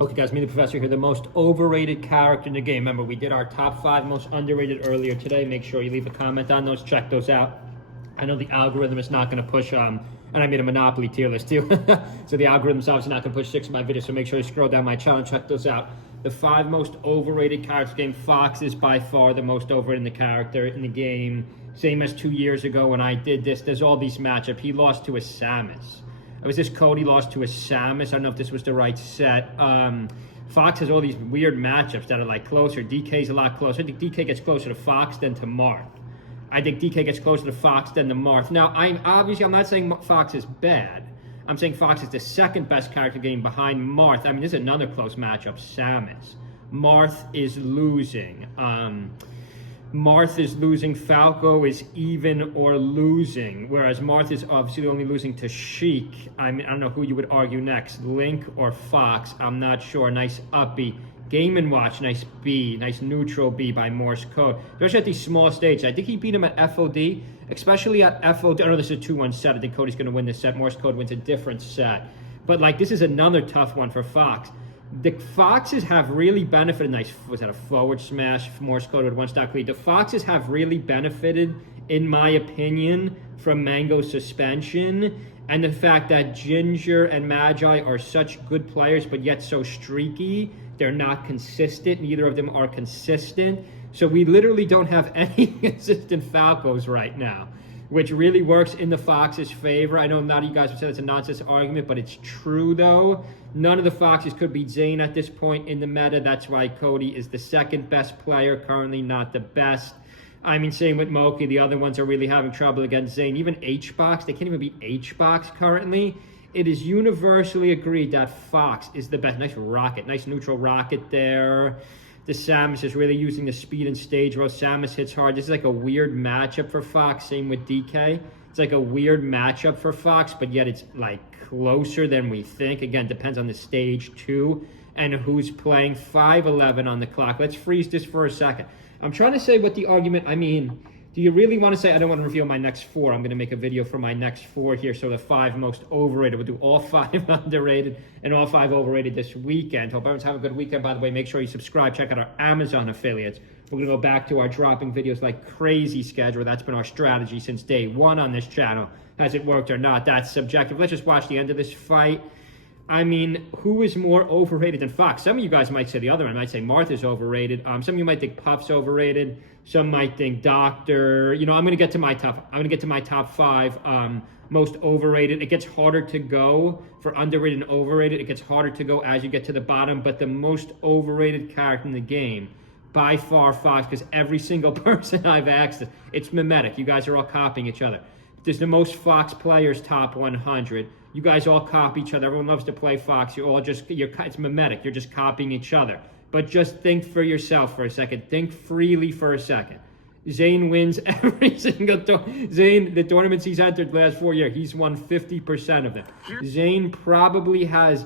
Okay, guys, me, the professor here, the most overrated character in the game. Remember, we did our top 5 most underrated earlier today. Make sure you leave a comment on those. Check those out. I know the algorithm is not going to push, and I made a Monopoly tier list too. So the algorithm's obviously not going to push 6 of my videos, so make sure you scroll down my channel and check those out. The 5 most overrated characters in the game. Fox is by far the most overrated in the character in the game. Same as 2 years ago when I did this. There's all these matchups. He lost to a Samus. It was this Cody lost to a Samus. I don't know if this was the right set. Fox has all these weird matchups that are like closer. DK's a lot closer. I think DK gets closer to Fox than to Marth. I think DK gets closer to Fox than to Marth. Now, I'm not saying Fox is bad. I'm saying Fox is the second best character game behind Marth. I mean, this is another close matchup. Samus. Marth is losing. Marth is losing. Falco is even or losing, whereas Marth is obviously only losing to Sheik. I mean, I don't know who you would argue next, Link or Fox. I'm not sure. Nice uppy. Game & Watch, nice B, nice neutral B by Morse code. Especially at these small stages. I think he beat him at FOD, especially at FOD. I know this is a 2-1 set. I think Cody's going to win this set. Morse code wins a different set. But like, this is another tough one for Fox. The Foxes have really benefited. Nice, was that a forward smash? Morse code with 1 stock lead. The Foxes have really benefited, in my opinion, from Mango's suspension and the fact that Ginger and Magi are such good players, but yet so streaky. They're not consistent. Neither of them are consistent. So we literally don't have any consistent Falcos right now, which really works in the Foxes' favor. I know a lot of you guys would say it's a nonsense argument, but it's true, though. None of the Foxes could beat Zayn at this point in the meta. That's why Cody is the second best player, currently not the best. I mean, same with Moki. The other ones are really having trouble against Zayn. Even H-Box, they can't even beat H-Box currently. It is universally agreed that Fox is the best. Nice rocket, nice neutral rocket there. The Samus is really using the speed and stage roll. Samus hits hard. This is like a weird matchup for Fox. Same with DK. It's like a weird matchup for Fox, but yet it's like closer than we think. Again, depends on the stage too and who's playing. 5:11 on the clock. Let's freeze this for a second. I'm trying to say what the argument, I mean, do you really want to say, I don't want to reveal my next 4. I'm going to make a video for my next 4 here. So the 5 most overrated. We'll do all 5 underrated and all 5 overrated this weekend. Hope everyone's having a good weekend. By the way, make sure you subscribe. Check out our Amazon affiliates. We're going to go back to our dropping videos like crazy schedule. That's been our strategy since day 1 on this channel. Has it worked or not? That's subjective. Let's just watch the end of this fight. I mean, who is more overrated than Fox? Some of you guys might say the other one. I might say Martha's overrated. Some of you might think Puff's overrated. Some might think Doctor. You know, I'm going to get to my top 5 most overrated. It gets harder to go for underrated and overrated. It gets harder to go as you get to the bottom. But the most overrated character in the game, by far, Fox, because every single person I've asked, it's mimetic. You guys are all copying each other. There's the most Fox players, top 100. You guys all copy each other. Everyone loves to play Fox. It's mimetic. You're just copying each other. But just think for yourself for a second. Think freely for a second. Zayn wins every single Zayn, the tournaments he's entered the last 4 years, he's won 50% of them. Zayn probably has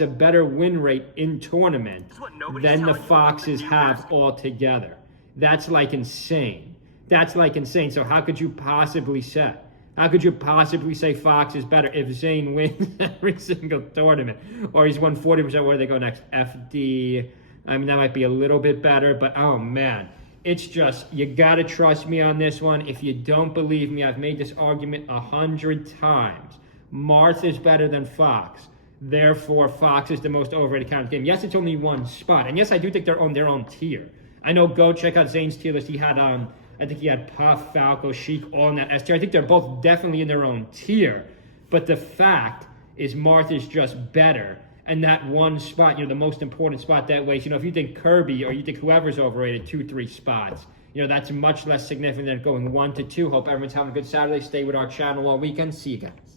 a better win rate in tournament than the Foxes have altogether. That's like insane. That's like insane. So how could you possibly say? How could you possibly say Fox is better if Zayn wins every single tournament? Or he's won 40%, where they go next? FD. I mean, that might be a little bit better, but oh man. It's just, you gotta trust me on this one. If you don't believe me, I've made this argument 100 times. Marth is better than Fox. Therefore, Fox is the most overrated character in the game. Yes, it's only 1 spot. And yes, I do think they're on their own tier. I know, go check out Zayn's tier list. He had, I think he had Puff, Falco, Sheik, all in that S tier. I think they're both definitely in their own tier. But the fact is Marth is just better. And that 1 spot, you know, the most important spot that way. So, you know, if you think Kirby or you think whoever's overrated, 2-3 spots, you know, that's much less significant than going 1 to 2. Hope everyone's having a good Saturday. Stay with our channel all weekend. See you guys.